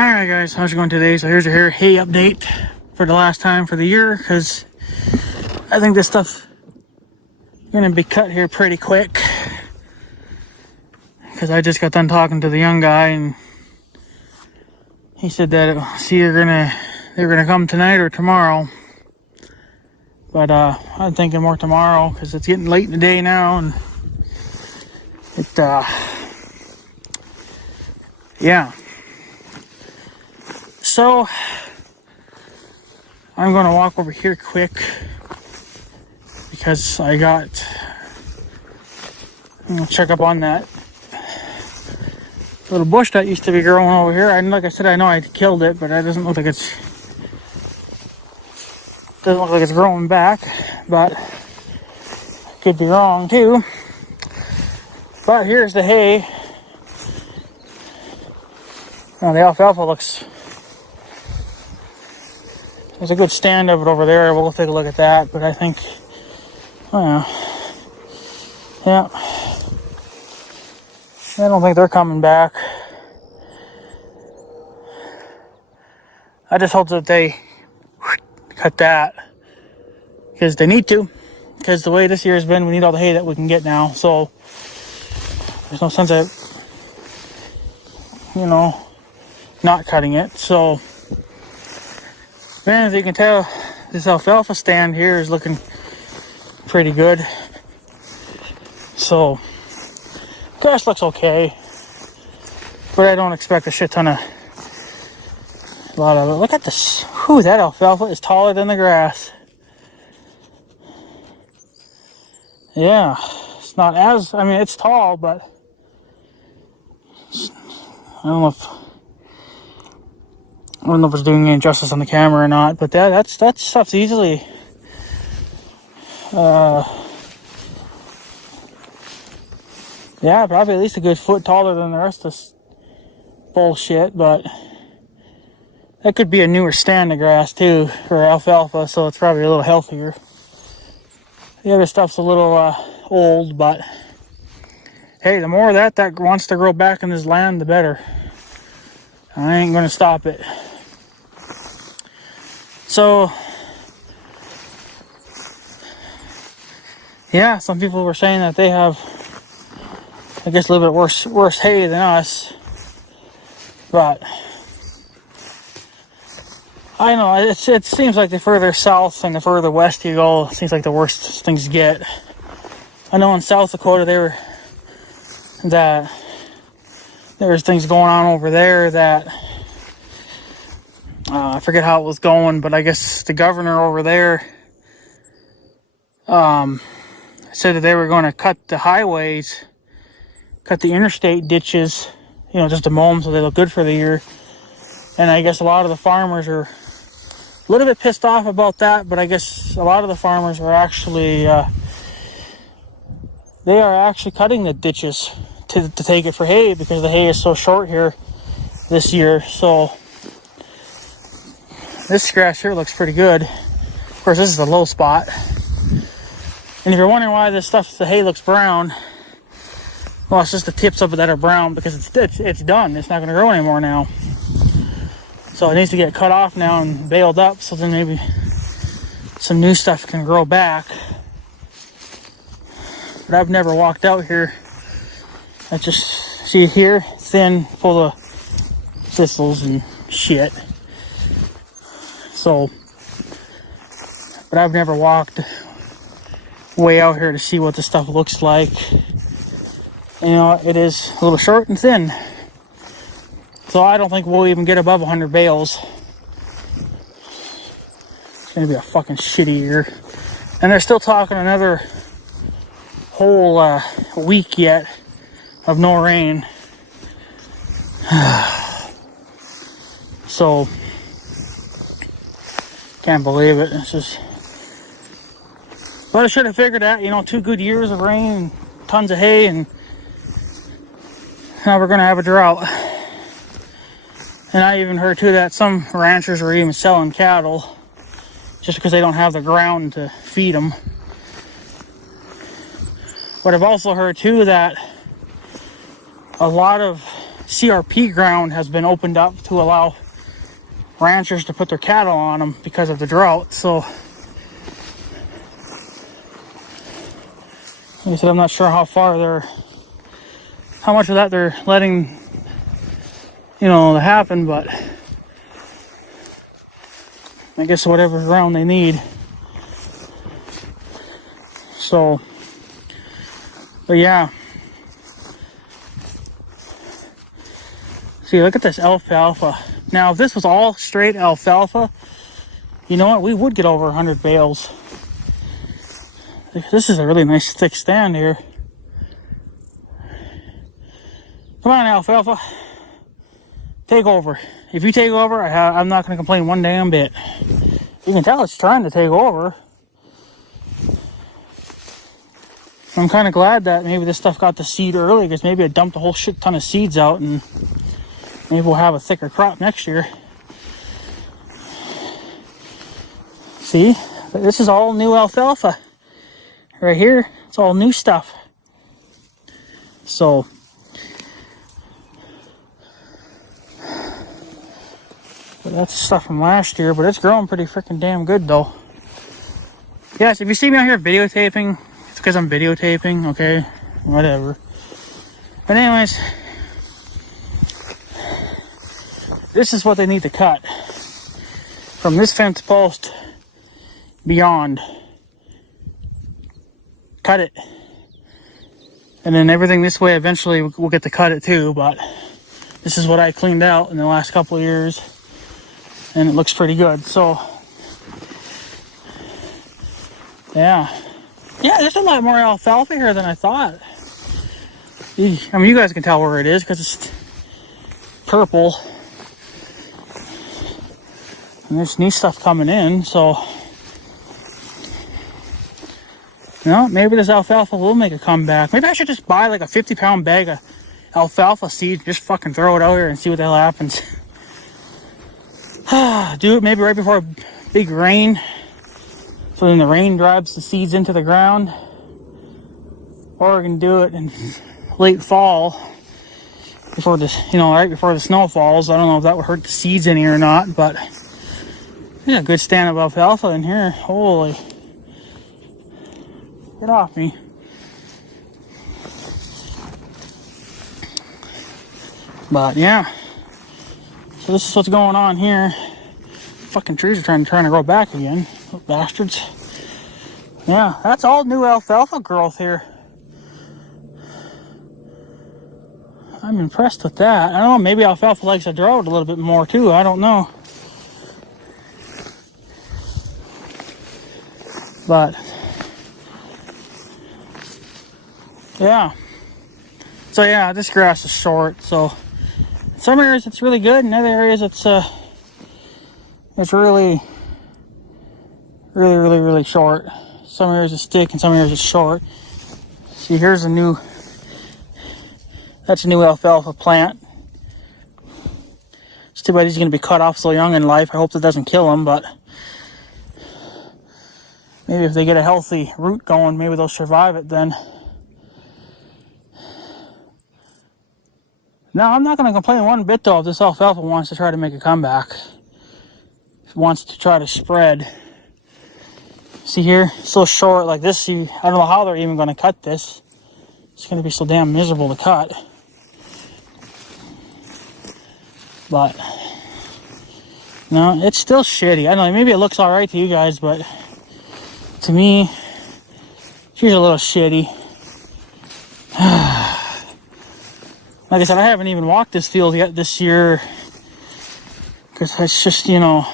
Alright guys, how's it going today? So here's your hay update for the last time for the year, because I think this stuff's gonna be cut here pretty quick, because I just got done talking to the young guy and he said that they're gonna come tonight or tomorrow, but I'm thinking more tomorrow because it's getting late in the day now, and yeah. So I'm gonna walk over here quick because I'm gonna check up on that little bush that used to be growing over here. And like I said, I know I killed it, but it doesn't look like it's growing back, but I could be wrong too. But here's the hay. Now the alfalfa looks, there's a good stand of it over there. We'll take a look at that, but I think, yeah, I don't think they're coming back. I just hope that they cut that, because they need to, because the way this year has been, we need all the hay that we can get now, so there's no sense of, not cutting it. So man, as you can tell, this alfalfa stand here is looking pretty good. So grass looks okay, but I don't expect a shit ton of a lot of it. Look at this. Whew, that alfalfa is taller than the grass. Yeah, it's not as, I mean, it's tall, but I don't know if it's doing any justice on the camera or not, but that stuff's easily yeah, probably at least a good foot taller than the rest of this bullshit. But that could be a newer stand of grass too for alfalfa, so it's probably a little healthier. The other stuff's a little old, but hey, the more that wants to grow back in this land, the better. I ain't gonna stop it. So yeah, some people were saying that they have, I guess, a little bit worse hay than us, but I know it seems like the further south and the further west you go, it seems like the worse things get. I know in South Dakota there was things going on over there that I forget how it was going, but I guess the governor over there said that they were going to cut the highways, cut the interstate ditches, just to mow them so they look good for the year. And I guess a lot of the farmers are a little bit pissed off about that, but I guess a lot of the farmers are actually cutting the ditches to take it for hay, because the hay is so short here this year. So this grass here looks pretty good. Of course, this is the low spot. And if you're wondering why the hay looks brown, well, it's just the tips of it that are brown, because it's done. It's not going to grow anymore now. So it needs to get cut off now and baled up, so then maybe some new stuff can grow back. But I've never walked out here. I just see it here, thin, full of thistles and shit. So, but I've never walked way out here to see what the stuff looks like. It is a little short and thin. So I don't think we'll even get above 100 bales. It's gonna be a fucking shitty year. And they're still talking another whole week yet of no rain. So can't believe it. It's just, but I should have figured that, 2 good years of rain and tons of hay, and now we're gonna have a drought. And I even heard too that some ranchers are even selling cattle just because they don't have the ground to feed them. But I've also heard too that a lot of CRP ground has been opened up to allow ranchers to put their cattle on them because of the drought. So, like I said, I'm not sure how much of that they're letting, happen, but I guess whatever ground they need. So, but yeah. See, look at this alfalfa. Now, if this was all straight alfalfa, you know what? We would get over 100 bales. This is a really nice thick stand here. Come on, alfalfa. Take over. If you take over, I'm not going to complain one damn bit. You can tell it's trying to take over. I'm kind of glad that maybe this stuff got the seed early, because maybe it dumped a whole shit ton of seeds out, and maybe we'll have a thicker crop next year. See, this is all new alfalfa. Right here, it's all new stuff. So, but that's stuff from last year, but it's growing pretty freaking damn good though. Yes, if you see me out here videotaping, it's because I'm videotaping, okay? Whatever. But anyways, this is what they need to cut. From this fence post beyond. Cut it. And then everything this way, eventually we'll get to cut it too, but this is what I cleaned out in the last couple of years, and it looks pretty good. So yeah, there's a lot more alfalfa here than I thought. I mean, you guys can tell where it is because it's purple, and there's new stuff coming in. So maybe this alfalfa will make a comeback. Maybe I should just buy like a 50-pound bag of alfalfa seeds, just fucking throw it out here and see what the hell happens. Do it maybe right before a big rain, so then the rain drives the seeds into the ground. Or we can do it in late fall, before this, right before the snow falls. I don't know if that would hurt the seeds any or not, but yeah, a good stand of alfalfa in here. Holy. Get off me. But yeah. So this is what's going on here. Fucking trees are trying to grow back again. Those bastards. Yeah, that's all new alfalfa growth here. I'm impressed with that. I don't know, maybe alfalfa likes the drought a little bit more too. I don't know. But yeah. So yeah, this grass is short. So in some areas it's really good. In other areas it's really short. Some areas it's thick and some areas it's short. See, here's that's a new alfalfa plant. It's too bad he's going to be cut off so young in life. I hope that doesn't kill him, but maybe if they get a healthy root going, maybe they'll survive it then. No, I'm not going to complain one bit though if this alfalfa wants to try to make a comeback. If it wants to try to spread. See here? It's so short like this. I don't know how they're even going to cut this. It's going to be so damn miserable to cut. But no, it's still shitty. I don't know, maybe it looks alright to you guys, but to me, it's a little shitty. Like I said, I haven't even walked this field yet this year, because it's just, I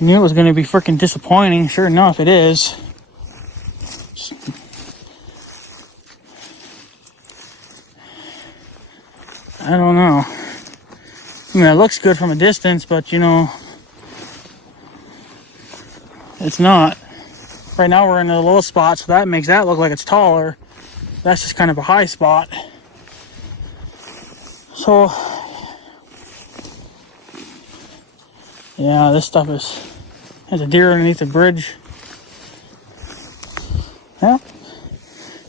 knew it was going to be freaking disappointing. Sure enough, it is. I don't know. I mean, it looks good from a distance, but, it's not. Right now we're in the low spot, so that makes that look like it's taller. That's just kind of a high spot. So, yeah, this stuff has a deer underneath the bridge. Yeah,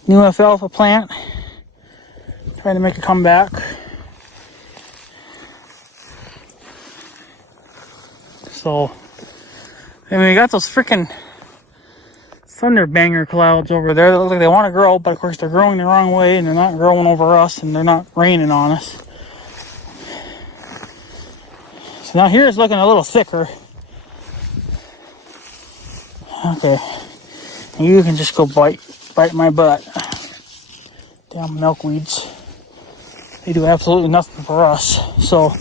new alfalfa plant, trying to make a comeback. So, I mean, we got those freaking thunder banger clouds over there that look like they want to grow, but of course they're growing the wrong way, and they're not growing over us, and they're not raining on us. So now here it's looking a little thicker. Okay, you can just go bite my butt. Damn milkweeds. They do absolutely nothing for us. So,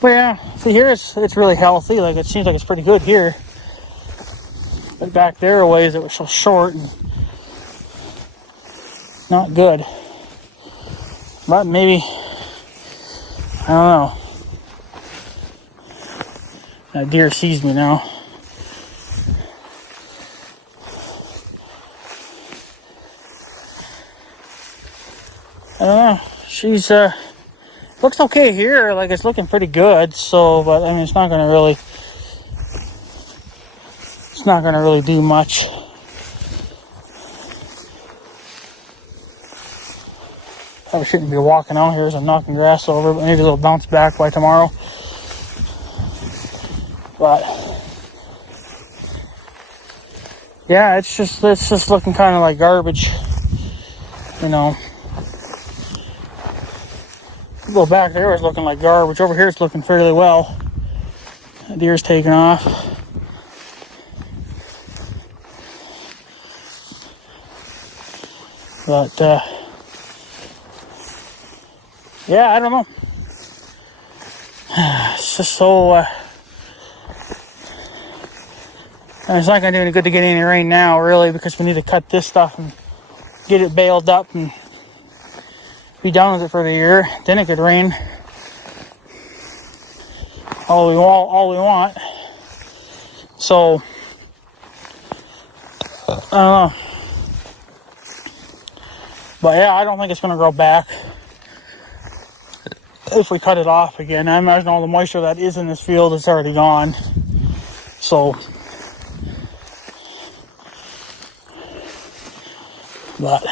but yeah, see here it's really healthy. Like it seems like it's pretty good here. But back there a ways it was so short and not good. But maybe, I don't know. That deer sees me now. I don't know. She's looks okay here. Like it's looking pretty good. So, but I mean, it's not gonna really do much. Probably shouldn't be walking out here as I'm knocking grass over, but maybe it'll bounce back by tomorrow. But yeah, it's just looking kind of like garbage, you know. Go back there, it's looking like garbage. Over here, it's looking fairly well. The deer's taking off. But yeah, I don't know. It's just so. It's not gonna do any good to get any rain now, really, because we need to cut this stuff and get it baled up and be done with it for the year. Then it could rain all we want. So I don't know. But yeah, I don't think it's gonna grow back if we cut it off again. I imagine all the moisture that is in this field is already gone. So, but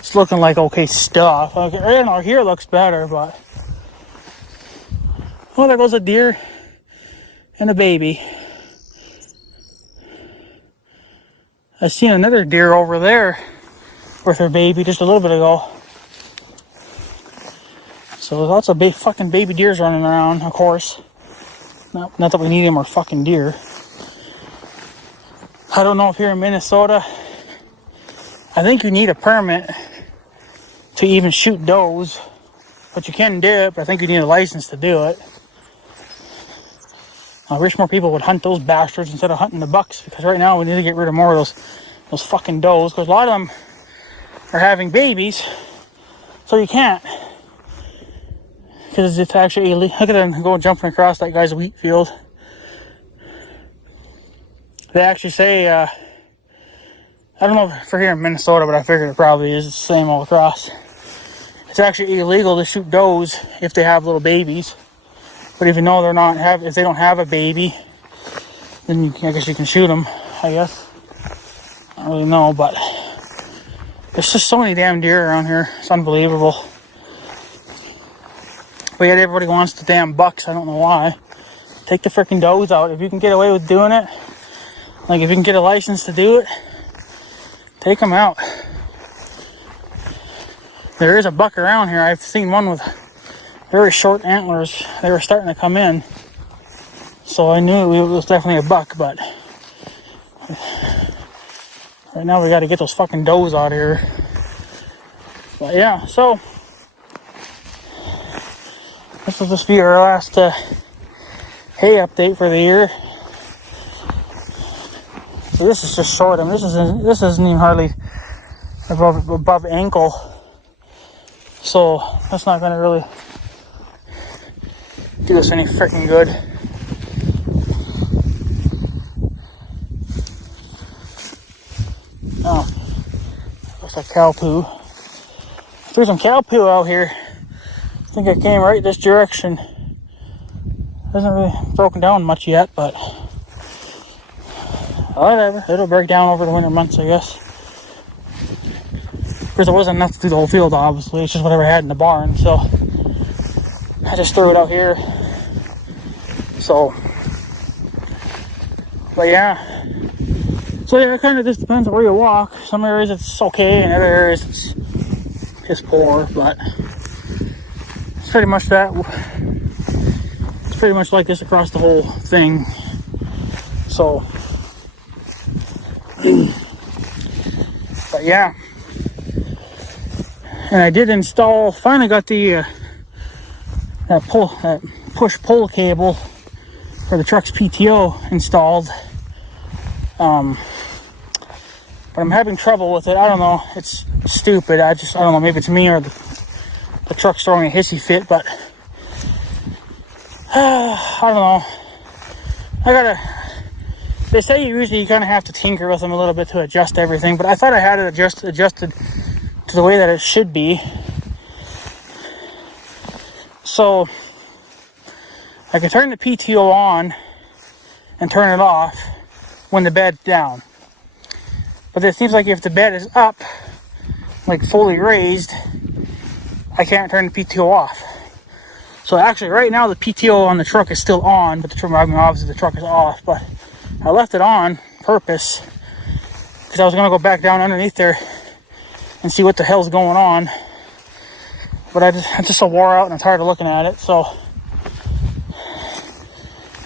it's looking like okay stuff. Okay, I don't know, here looks better, but oh, there goes a deer and a baby. I seen another deer over there with her baby just a little bit ago. So lots of fucking baby deers running around, of course. Not that we need any more fucking deer. I don't know if here in Minnesota, I think you need a permit to even shoot does, but you can do it, but I think you need a license to do it. I wish more people would hunt those bastards instead of hunting the bucks, because right now we need to get rid of more of those fucking does, because a lot of them are having babies, so you can't. Because it's actually illegal. Look at them go jumping across that guy's wheat field. They actually say, I don't know if for here in Minnesota, but I figured it probably is the same all across. It's actually illegal to shoot does if they have little babies. But if you know if they don't have a baby, then I guess you can shoot them, I guess. I don't really know, but there's just so many damn deer around here. It's unbelievable. But yet everybody wants the damn bucks. I don't know why. Take the freaking does out. If you can get away with doing it, like if you can get a license to do it, take them out. There is a buck around here. I've seen one with very short antlers. They were starting to come in. So I knew it was definitely a buck, but right now we got to get those fucking does out of here. But yeah, so this will just be our last hay update for the year. So this is just short. I mean, this isn't even hardly above ankle. So that's not going to really do us any freaking good. Oh, looks like cow poo. There's some cow poo out here. I think I came right this direction. Hasn't really broken down much yet, but whatever. It'll break down over the winter months, I guess. Because there wasn't enough to do the whole field, obviously. It's just whatever I had in the barn, so I just threw it out here. So, but yeah. So yeah, it kind of just depends on where you walk. Some areas it's okay, and other areas it's piss poor, but it's pretty much that. It's pretty much like this across the whole thing. So, but yeah. And I did install, finally got the that push pull cable for the truck's PTO installed. But I'm having trouble with it. I don't know. It's stupid. I don't know. Maybe it's me or the truck's throwing a hissy fit, but I don't know. They say usually you kind of have to tinker with them a little bit to adjust everything, but I thought I had it adjusted to the way that it should be. So I can turn the PTO on and turn it off when the bed's down. But it seems like if the bed is up, like fully raised, I can't turn the PTO off. So actually right now the PTO on the truck is still on, but obviously the truck is off, but I left it on purpose because I was going to go back down underneath there and see what the hell's going on. But I'm just so wore out and I'm tired of looking at it. So,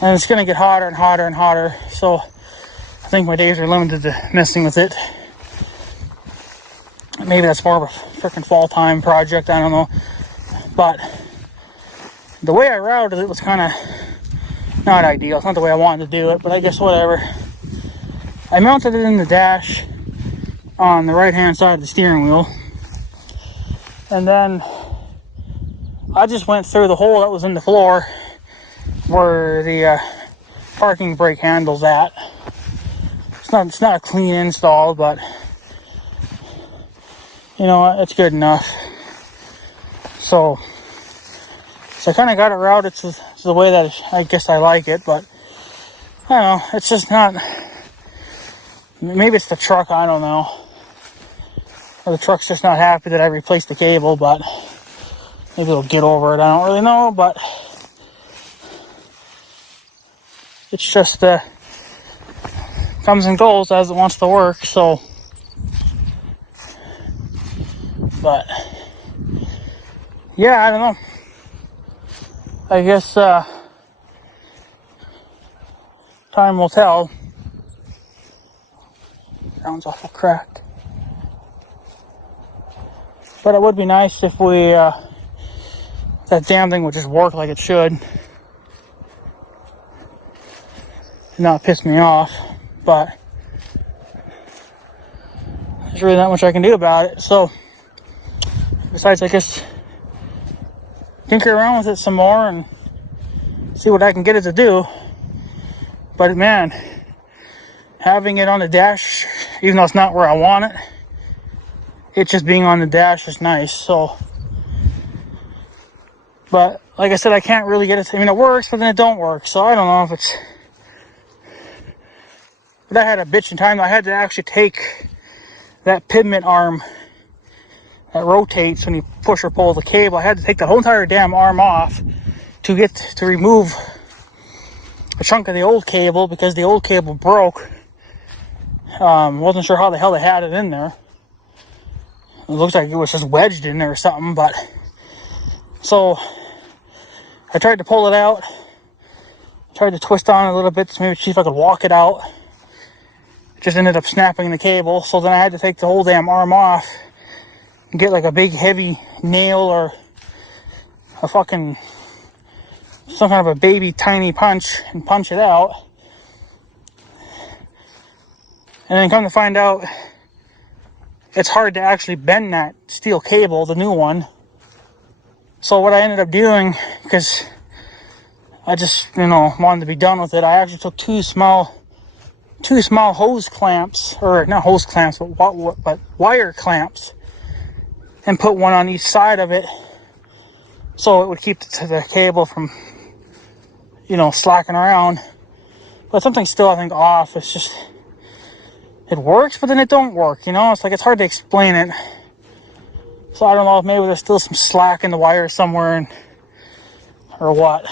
and it's going to get hotter and hotter and hotter. So I think my days are limited to messing with it. Maybe that's more of a freaking fall time project. I don't know. But the way I routed it was kind of not ideal. It's not the way I wanted to do it, but I guess whatever. I mounted it in the dash on the right hand side of the steering wheel. And then I just went through the hole that was in the floor where the parking brake handle's at. It's not a clean install, but you know what, it's good enough. So I kind of got it routed to the way that I guess I like it, but I don't know, it's just not, maybe it's the truck, I don't know. Or the truck's just not happy that I replaced the cable, but maybe it'll get over it, I don't really know, but it's just comes and goes as it wants to work. So, but yeah, I don't know. I guess time will tell. Sounds awful cracked. But it would be nice if we that damn thing would just work like it should. Not piss me off, but there's really not much I can do about it. So besides, I guess, tinker around with it some more and see what I can get it to do. But man, having it on the dash, even though it's not where I want it, it just being on the dash is nice. So, but like I said, I can't really get it. I mean, it works, but then it don't work. So I don't know if it's. But I had a bitchin' time. I had to actually take that pivot arm that rotates when you push or pull the cable. I had to take the whole entire damn arm off to remove a chunk of the old cable because the old cable broke. Wasn't sure how the hell they had it in there. It looks like it was just wedged in there or something, but so I tried to pull it out, tried to twist on it a little bit to maybe see if I could walk it out. It just ended up snapping the cable, so then I had to take the whole damn arm off and get like a big heavy nail or a fucking some kind of a baby tiny punch and punch it out. And then come to find out, it's hard to actually bend that steel cable, the new one. So what I ended up doing, because I just, wanted to be done with it, I actually took two small hose clamps, or not hose clamps, but wire clamps, and put one on each side of it, so it would keep the cable from, slacking around. But something's still, I think, off. It's just, it works, but then it don't work, It's like, it's hard to explain it. So I don't know if maybe there's still some slack in the wire somewhere, and or what.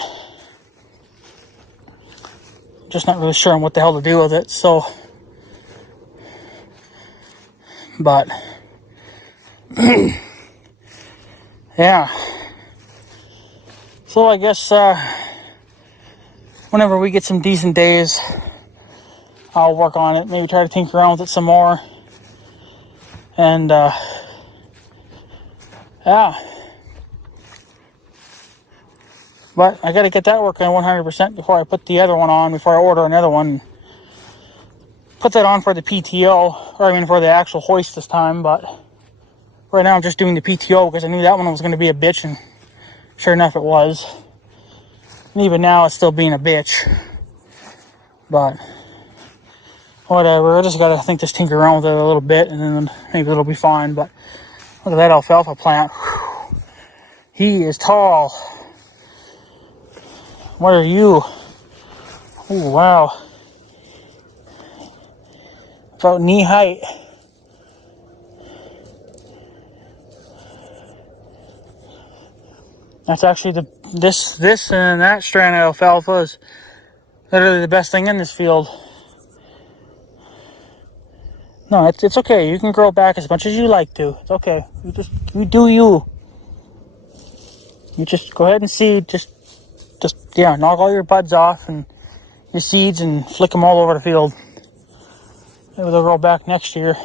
Just not really sure on what the hell to do with it, so. But, yeah. So I guess, whenever we get some decent days, I'll work on it. Maybe try to tinker around with it some more. And, yeah. But I gotta get that working 100% before I put the other one on, before I order another one. Put that on for the PTO, or I mean for the actual hoist this time, but right now I'm just doing the PTO because I knew that one was going to be a bitch, and sure enough it was. And even now it's still being a bitch. But whatever, I just gotta, I think, just tinker around with it a little bit, and then maybe it'll be fine. But look at that alfalfa plant. Whew. He is tall. What are you? Oh, wow. About knee height. That's actually this and that strand of alfalfa is literally the best thing in this field. No, it's okay. You can grow back as much as you like to. It's okay. You do you. You just go ahead and seed. Just yeah, knock all your buds off and your seeds and flick them all over the field. Maybe they'll grow back next year.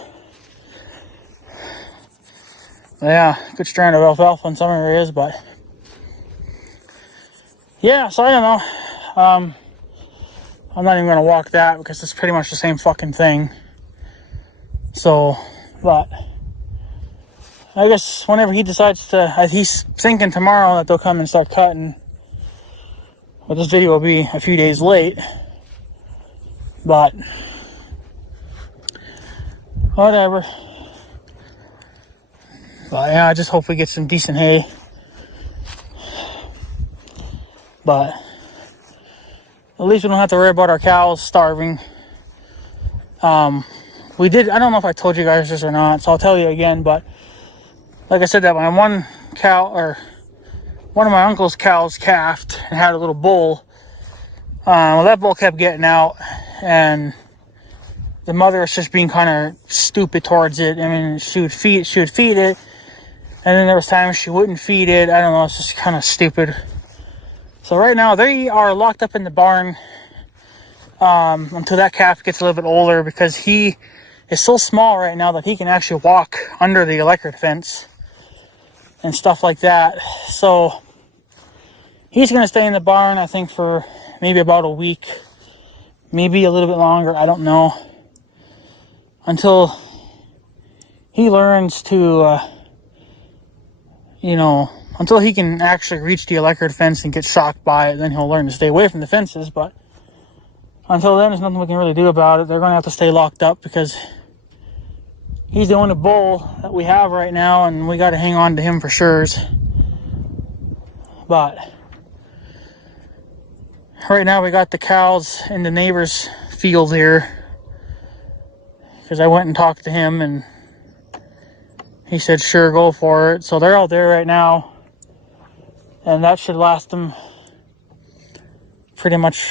But yeah, good strand of alfalfa in some areas, but yeah, so I don't know. I'm not even gonna walk that because it's pretty much the same fucking thing. So, but I guess whenever he decides to, he's thinking tomorrow that they'll come and start cutting. But this video will be a few days late. But whatever. But yeah, I just hope we get some decent hay. But at least we don't have to worry about our cows starving. We did, I don't know if I told you guys this or not, so I'll tell you again, but like I said, that my one of my uncle's cows calved and had a little bull. Well, that bull kept getting out, and the mother was just being kind of stupid towards it. I mean, she would feed it, and then there was times she wouldn't feed it. I don't know, it's just kind of stupid. So right now, they are locked up in the barn until that calf gets a little bit older, because he is so small right now that he can actually walk under the electric fence and stuff like that. So he's going to stay in the barn, I think, for maybe about a week, maybe a little bit longer, I don't know, until he learns to, until he can actually reach the electric fence and get shocked by it. Then he'll learn to stay away from the fences. But until then, there's nothing we can really do about it. They're going to have to stay locked up because he's the only bull that we have right now, and we got to hang on to him for sure. But right now we got the cows in the neighbor's field here, because I went and talked to him and he said sure, go for it. So they're out there right now, and that should last them pretty much,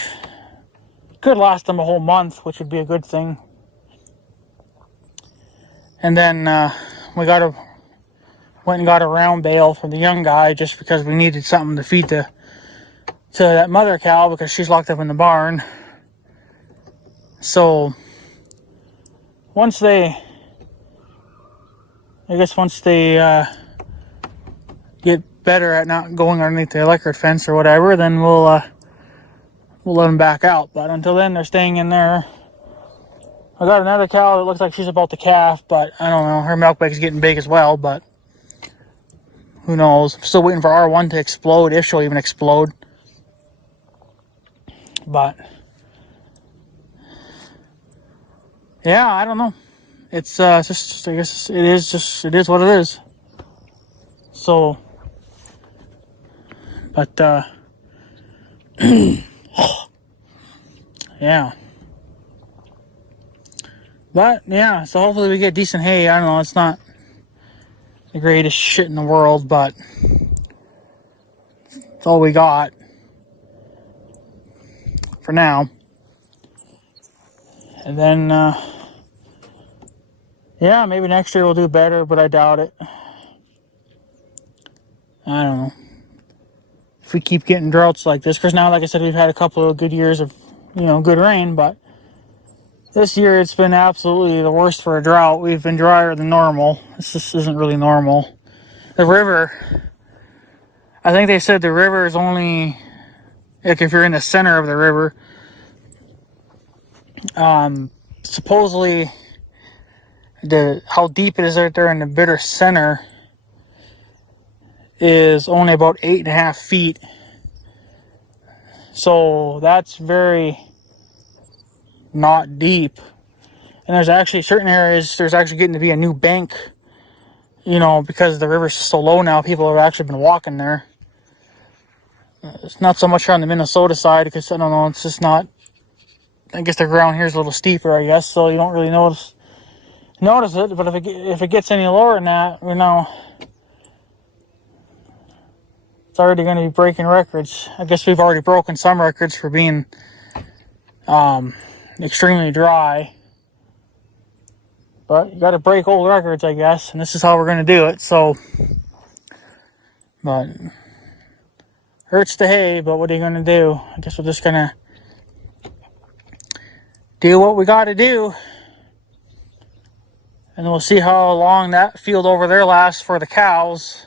could last them a whole month, which would be a good thing. And then we went and got a round bale from the young guy, just because we needed something to feed to that mother cow, because she's locked up in the barn. So once they get better at not going underneath the electric fence or whatever, then we'll let them back out. But until then, they're staying in there. I got another cow that looks like she's about to calf, but I don't know. Her milk bag's getting big as well, but who knows? I'm still waiting for R1 to explode, if she'll even explode. But yeah, I don't know. It's just, I guess it is what it is. So, but yeah. But yeah, so hopefully we get decent hay. I don't know, it's not the greatest shit in the world, but it's all we got. for now. And then, yeah, maybe next year we'll do better, but I doubt it. I don't know. If we keep getting droughts like this, because now, like I said, we've had a couple of good years of, good rain, but this year it's been absolutely the worst for a drought. We've been drier than normal. This just isn't really normal. The river, I think they said the river is only, like if you're in the center of the river, supposedly how deep it is right there in the bitter center is only about 8.5 feet. So that's very not deep. And there's actually certain areas, there's actually getting to be a new bank, because the river's so low now, people have actually been walking there. It's not so much on the Minnesota side, because I don't know, it's just not, I guess the ground here is a little steeper, I guess, so you don't really notice it. But if it gets any lower than that, it's already going to be breaking records. I guess we've already broken some records for being extremely dry. But you got to break old records, I guess, and this is how we're going to do it. So, but hurts the hay, but what are you going to do? I guess we're just going to do what we got to do. And we'll see how long that field over there lasts for the cows.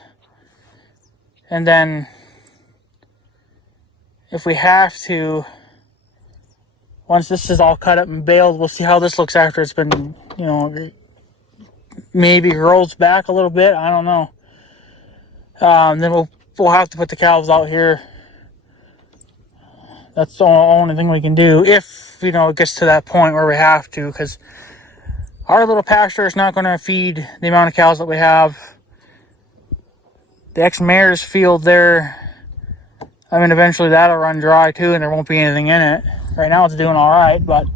And then, if we have to, once this is all cut up and baled, we'll see how this looks after it's been, maybe grows back a little bit. I don't know. Then we'll have to put the cows out here. That's the only thing we can do if, it gets to that point where we have to, because our little pasture is not going to feed the amount of cows that we have. The ex-mayor's field there, eventually that'll run dry too, and there won't be anything in it. Right now it's doing all right, but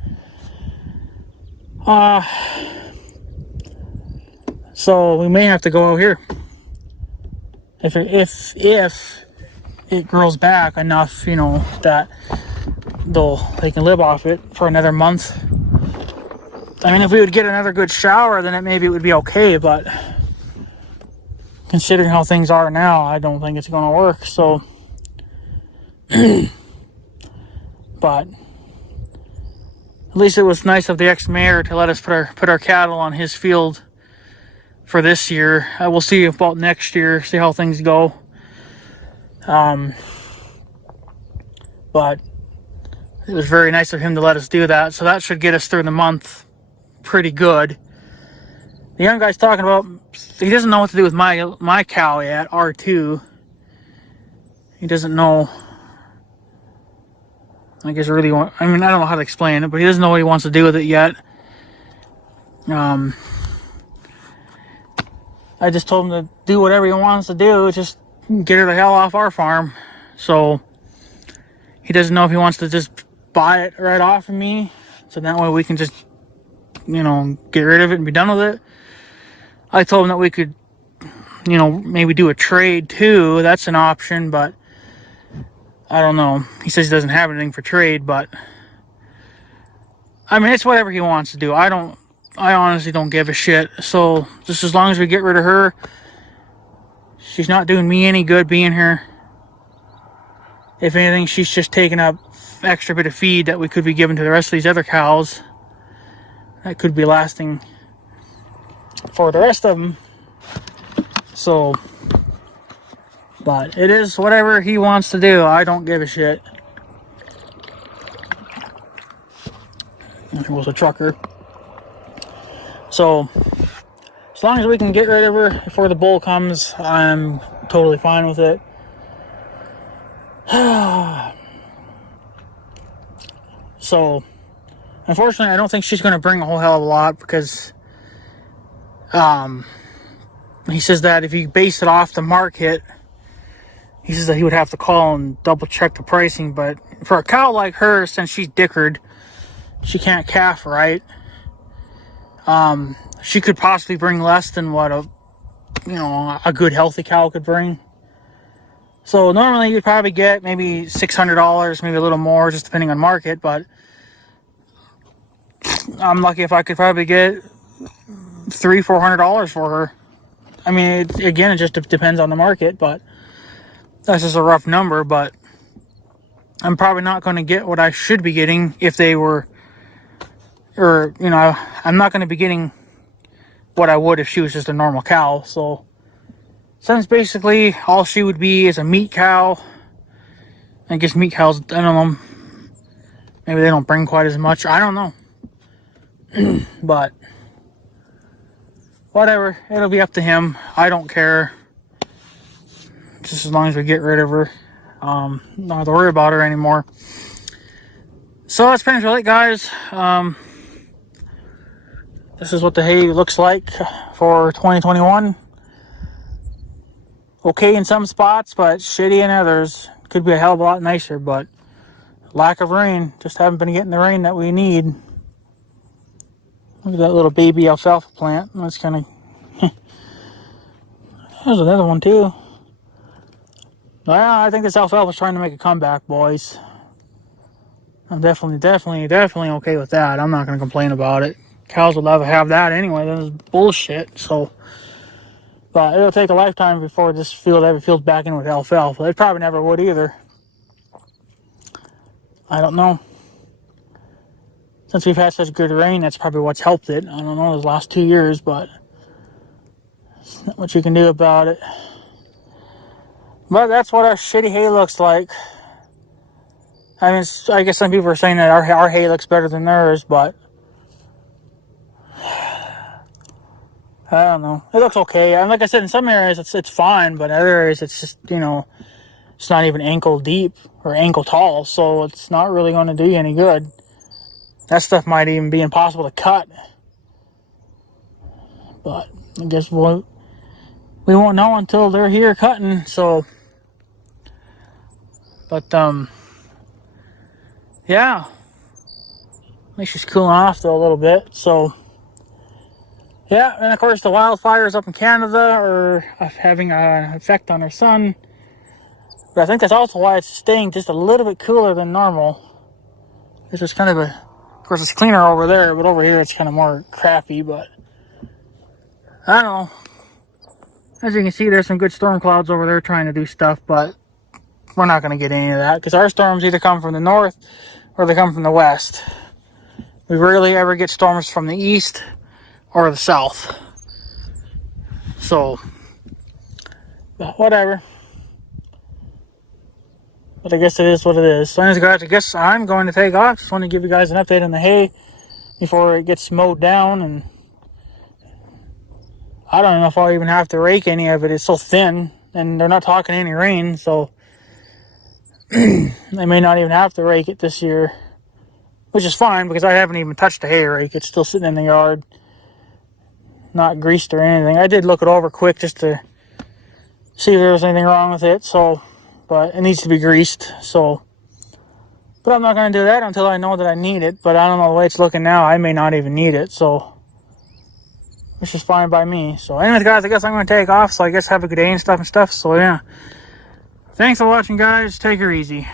so we may have to go out here if it grows back enough, that they can live off it for another month. If we would get another good shower, then maybe it would be okay, but considering how things are now, I don't think it's going to work. So, but at least it was nice of the ex-mayor to let us put our cattle on his field for this year. We'll see about next year, see how things go. But it was very nice of him to let us do that. So that should get us through the month pretty good. The young guy's talking about, he doesn't know what to do with my cow yet, R2. He doesn't know, I guess really I don't know how to explain it, but he doesn't know what he wants to do with it yet. I just told him to do whatever he wants to do, just get her the hell off our farm. So he doesn't know if he wants to just buy it right off of me, so that way we can just, get rid of it and be done with it. I told him that we could, maybe do a trade too. That's an option, but I don't know. He says he doesn't have anything for trade, but it's whatever he wants to do. I honestly don't give a shit. So just as long as we get rid of her, she's not doing me any good being here. If anything, she's just taking up extra bit of feed that we could be giving to the rest of these other cows. That could be lasting for the rest of them. So, but it is whatever he wants to do. I don't give a shit. There was a trucker. So, as long as we can get rid of her before the bull comes, I'm totally fine with it. So, unfortunately, I don't think she's going to bring a whole hell of a lot, because he says that if you base it off the market, he says that he would have to call and double check the pricing. But for a cow like her, since she's dickered, she can't calf right. She could possibly bring less than what a good healthy cow could bring. So normally you'd probably get maybe $600, maybe a little more, just depending on market. But I'm lucky if I could probably get $300-400 for her. I mean, again, it just depends on the market, but that's just a rough number. But I'm probably not going to get what I should be getting if they were, or, you know, I'm not going to be getting what I would if she was just a normal cow. So since basically all she would be is a meat cow, I guess meat cows, I don't know, maybe they don't bring quite as much, I don't know. But whatever, it'll be up to him. I don't care, just as long as we get rid of her. Not have to worry about her anymore. So that's pretty much it, guys. This is what the hay looks like for 2021. Okay in some spots, but shitty in others. Could be a hell of a lot nicer, but lack of rain. Just haven't been getting the rain that we need. Look at that little baby alfalfa plant. That's kind of... There's another one too. Well, I think this alfalfa's trying to make a comeback, boys. I'm definitely okay with that. I'm not going to complain about it. Cows would love to have that anyway. That is bullshit. So, but it'll take a lifetime before this field ever feels back in with alfalfa. It probably never would either. I don't know. Since we've had such good rain, that's probably what's helped it. I don't know, those last 2 years, but it's not what you can do about it. But that's what our shitty hay looks like. I mean, I guess some people are saying that our hay looks better than theirs, but I don't know. It looks okay. And like I said, in some areas it's fine, but in other areas it's just, you know, it's not even ankle deep or ankle tall, so it's not really going to do you any good. That stuff might even be impossible to cut. But I guess we won't know until they're here cutting, so. But, yeah. At least she's cooling off though a little bit, so. Yeah, and of course the wildfires up in Canada are having an effect on our sun. But I think that's also why it's staying just a little bit cooler than normal. It's just kind of of course it's cleaner over there, but over here it's kind of more crappy, but I don't know. As you can see, there's some good storm clouds over there trying to do stuff, but we're not going to get any of that because our storms either come from the north or they come from the west. We rarely ever get storms from the east or the south. So, but whatever. But I guess it is what it is. So anyways, guys, I guess I'm going to take off. Just want to give you guys an update on the hay before it gets mowed down. And I don't know if I'll even have to rake any of it. It's so thin, and they're not talking any rain, so they may not even have to rake it this year. Which is fine, because I haven't even touched the hay rake. It's still sitting in the yard. Not greased or anything. I did look it over quick just to see if there was anything wrong with it, so... But it needs to be greased, so. But I'm not going to do that until I know that I need it. But I don't know the way it's looking now. I may not even need it, so. Which is fine by me. So anyways, guys, I guess I'm going to take off. So I guess have a good day and stuff. So yeah. Thanks for watching, guys. Take her easy.